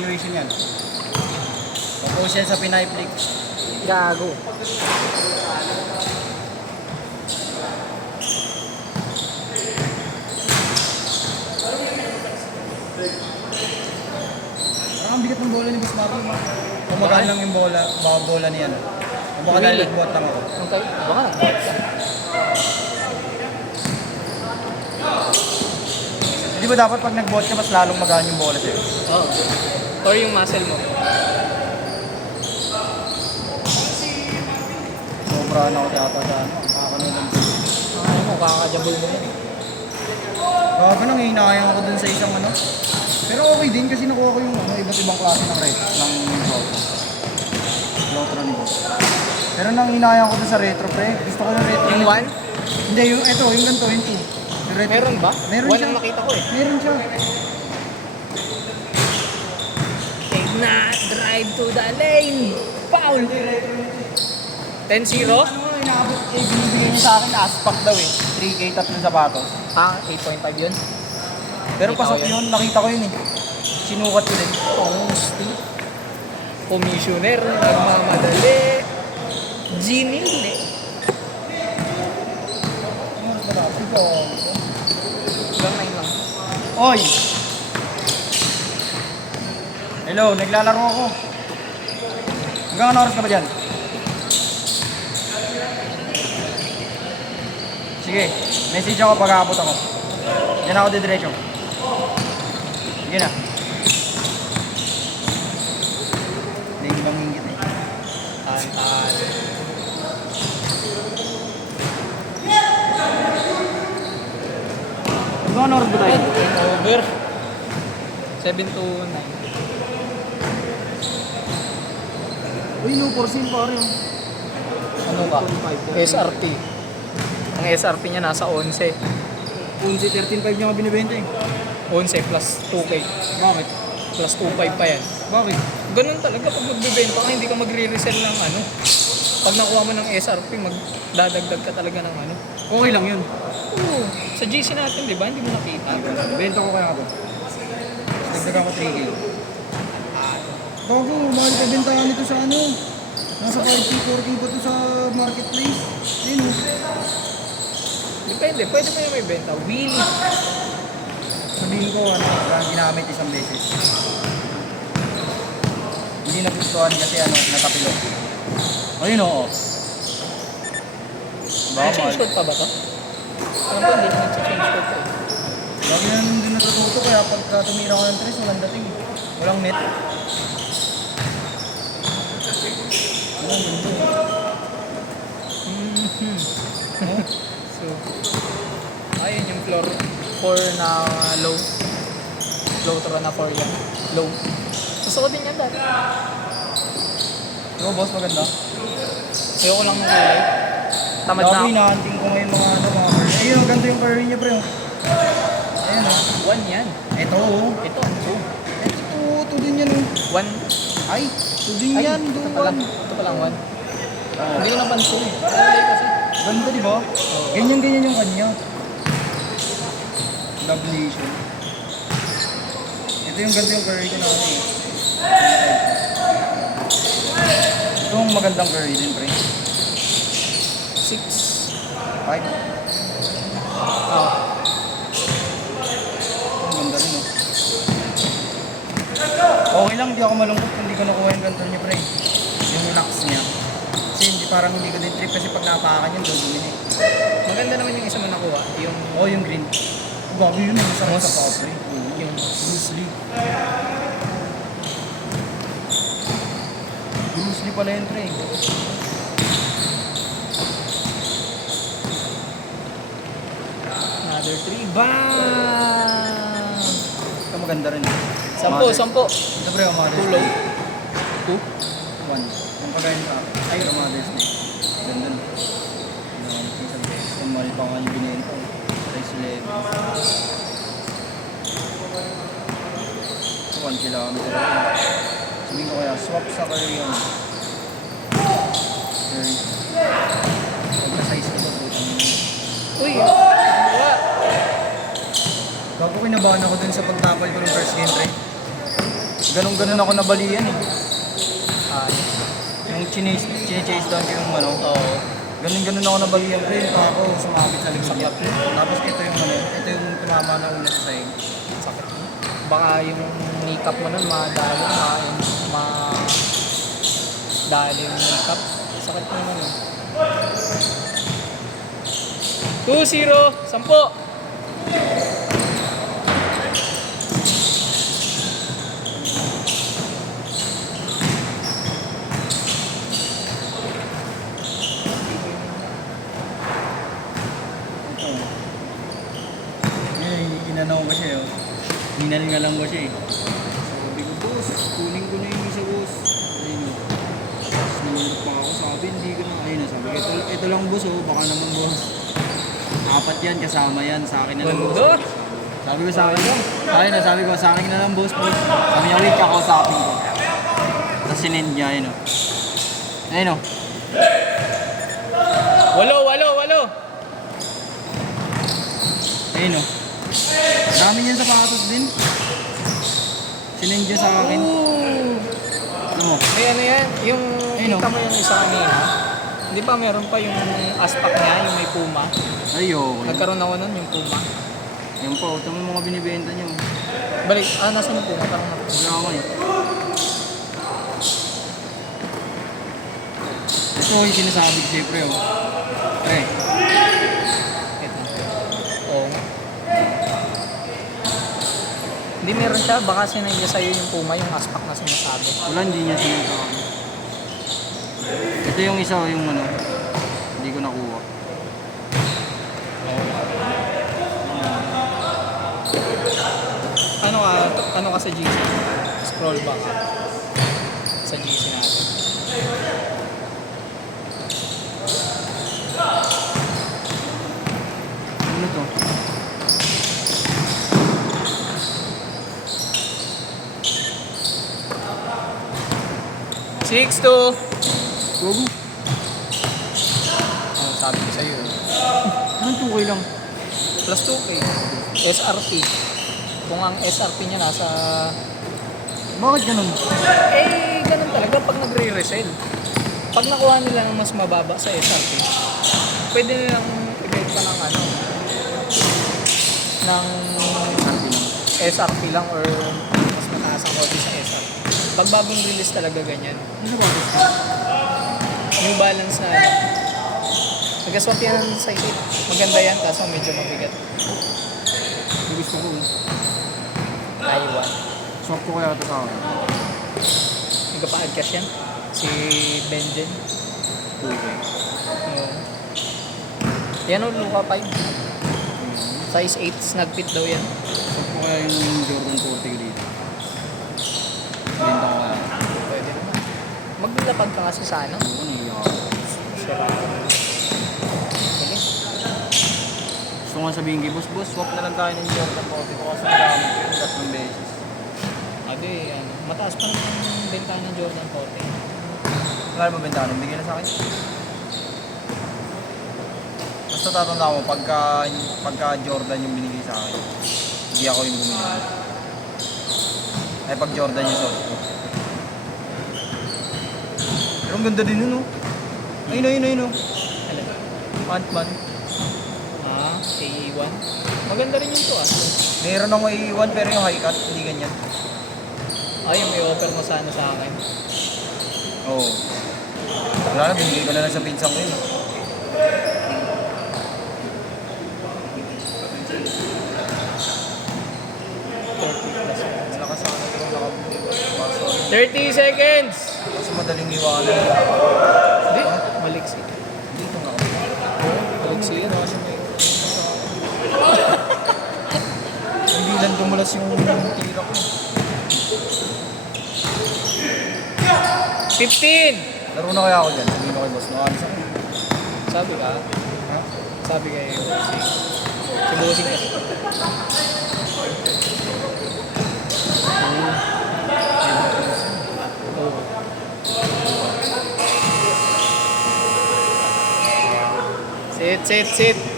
Continuation yan. Tapos yan sa Pinay Flick. Gago. Parang ang bigat ng bola ni Boss Marlon. Kumagaan lang yung bola, baka bola niyan. O baka dahil nagbuhat lang ako. Okay, baka nag-out ka. Di ba dapat pag nagbuhat ka, mas lalong magaan yung bola sa'yo? Oo. Or yung muscle mo. Sobraan ako yata sa ano. Kakanood ng Ano mo, kakajabol mo yan. Bago nang hinayang ako dun sa isang ano. Pero okay din kasi nakuha ko yung ano, iba't ibang klase ng red ng Lotro ni Boss. Pero nang hinayang ko dun sa retro pre, gusto ko yung retro. Yung 1? Hindi, yung ito, yung ganito, yung 2. Yung retro. Meron ba? Meron 1 siya. ang nakita ko eh. Meron siya. Take na, drive to the lane. Foul! 10-0? Ano nga, inaabot, binibigyan niya sa akin, aspak daw eh. 3K tatlong sapatos. Ah, 8.5 yun? Pero Nakita ko pasok yun. yun, nakita ko yun eh. Sinukat ko din. Honesty. Commissioner, nagmamadali. Ginil eh. Ano oras ba dapat? Ito. Hanggang 9 lang. Oy! Hello, naglalaro ako. Hanggang ano oras ka ba dyan? Sige, message ako pag aabot ako. Yan ako didiretso. Sige na. Hindi bang hingit eh. Tantan. Hanggang ano oras ba tayo? Over. 7 to 9. Uy, no, 4 pare oh. Ano ba? SRP. Ang SRP niya nasa 11. 13.5 niya ako binibenta eh. 11 plus 2K. Bakit? Plus 2.5 pa yan. Bakit? Ganun talaga pag magbibenta ka, hindi ka magre-resell ng ano. Pag nakuha mo ng SRP, magdadagdag ka talaga ng ano. Okay lang yun. Oo. Sa GC natin, di ba? Hindi mo nakita. Benta ko kaya ako. Dagdagan ko 3K. Bago, mahal ka bentahan nito sa ano. Nasa 5K, 4K ba ito sa marketplace? Ayun oh. Depende. Pwede mo yung may benta. Wheelie. Sabihin ko, ano, parang ginamit isang beses. Hindi nagustuhan kasi ano, natapilok. Ayun oo. Baka Change mahal. code pa ba to? Alam ko, hindi naman sa change code to eh. Lagi na nung din natututo, kaya pagka tumira ko ng tres, walang dating. Walang net. Walang mundo. Oh, So, ayun yung floor 4 na low. Low to na 4 yan. Low. Susuot din yan dati. Diba boss, maganda? Ayoko lang ng kulay. Tamad na ako. Hinahanting ko ngayon mga ano, mga curry. Ayun, ang ganda yung curry niya, pre. Oh. Ayan, oh. 1 yan. Ito, oh. Ito, 2. Ito din yan, oh. 1. Ay, ito din Ay, yan, ito duwan. pa lang 1. Oh. Hindi ko napansin eh. Kulay kasi. Ganda, di ba? Ganyan-ganyan yung kanya. Doubleation. Ito yung ganda yung curry ko na ano, eh. Ito yung magandang curry din, pre. 6. 5. Ah. Ang ganda rin, oh. Okay lang, di ako malungkot kung di ko nakuha yung ganito niya, pre. Yung relax niya. Kasi hindi, parang hindi ko din trip kasi pag napakan yun, dudumi na eh. Maganda naman yung isa mo nakuha. Yung Oh, yung green. Bago yun eh, masarap Moss. sa pao, pre. yung Bruce Lee. Bruce Lee pala yun, pre. another 3. Bam! Ito maganda rin. 10. Ito, pre, yung Mother's Tuloy. Day. 2. 1. Yung pagkain sa akin. Ay, yung Mother's Day. Ganda. Yung mahal pa nga yung binenta. Price 11. 1 kilometer. Sabihin ko kaya, swap sa curry yun. Curry. Pagka-size ko ba, putang yun. Uy! Wala. Bago kinabahan ako dun sa pagtapal ko ng first game, pre. Ganun ako nabalian eh. Ah, Yung chine-chase down ko yung ano. oo. Ganun ako nabalian pre. Ako sumabit sa likod niya. Tapos ito yung ano, ito yung tumama na ulit sa sahig. Sakit. Baka yung makeup mo nun, madali, dali yung makeup. Sakit mo nun. 2-0, 10. Ito. Inanaw ko siya yun. Hinal nga lang ko siya eh. Sabi ko, boss, kunin ko na yung isa, boss. Ayun o. Tapos namanap pa ako, sabi, hindi ko na. Ayun o, sabi ko, ito lang boss oh, baka naman boss. Apat yan, kasama yan, sa akin na lang boss. Bundot! Sabi ko sa akin, ayun na, sabi ko, sa akin na lang boss, please. Sabi niya, wait, kakausapin ko. Tapos sinend niya, ayun o. Ayun o. 8. Ayun o. Dami niyan sapatos din. Sinend niya sa akin. Ooh! Ano mo? Ay, ano yan? Yung Ayun, kita mo yung isa kanina. Hindi pa meron pa yung aspak niya, yung may puma. Ayoko. Nagkaroon ako nun, yung puma. Yan po, ito mo mga binibenta niyo. Balik, nasa yung puma? Parang natin. Wala ako eh. Ito yung sinasabi ko sa'yo, pre. Oh. Pre, Ito. Oo. Hindi meron siya, baka sinadya sa'yo yung puma, yung aspak na sinasabi. wala, hindi niya sinasabi. Ito yung isa, yung ano, hindi ko nakuha. Ano ka sa GC? Scroll back ka. Sa GC natin. Ano to? Six to. Gogo. Ano sabi ko sa'yo? Anong 2K lang? Plus 2K. SRP. Kung ang SRP niya nasa... Bakit ganun? Eh, ganun talaga pag nagre-resell. Pag nakuha nila ng mas mababa sa SRP, pwede nilang ibenta ng ano, ng SRP lang or mas mataas ang konti sa SRP. Pag bagong release talaga ganyan. Ano ba ito? New Balance na ano. Nag-swap yan sa isip. Maganda yan, kaso medyo mabigat. Yung gusto ko. Taiwan. Swap ko kaya ito sa akin. Nagpa-podcast yan. Si Benjen. 2K. Yan o, Luka 5. Size 8, snag fit daw yan. Swap ko kaya yung Jordan 40 dito. Benta ko kaya. Pwede naman. Maglapag ka kasi sa ano. Oo, naiyak ako. Sira. Sige. Gusto ko nga sabihin kay boss, swap na lang tayo ng Jordan 40 ko kasi nagamit ko yung 3 beses. Ade, ano, mataas pa naman yung benta ng Jordan 40. Kaya ba benta nung bigyan na sa akin? Basta tatanda mo, pagka Jordan yung binigay sa akin, hindi ako yung bumili. Ay pag Jordan yung suot ko. Pero ang ganda din nun, oh. Ayun, oh. Alam. Ant-Man. Ah, AE1. Maganda rin yung to ah. Meron akong A1 pero yung high cut, hindi ganyan. Ay, yung may offer mo sana sa akin. Oo. Wala na, binigay ko na lang sa pinsang ko yun. Malakas sana ito nakabuli. 30 seconds! Kasi madaling iwanan. Hindi, maliksi. Dito nga. Maliksi yun. Hindi lang dumulas yung tira ko. 15! Laro na kaya ako dyan. Sabihin ko kay boss, nakalis ako. Sabi ka? Ha? Sabi kay Bossing. Si Bossing kasi. Oo. Sit.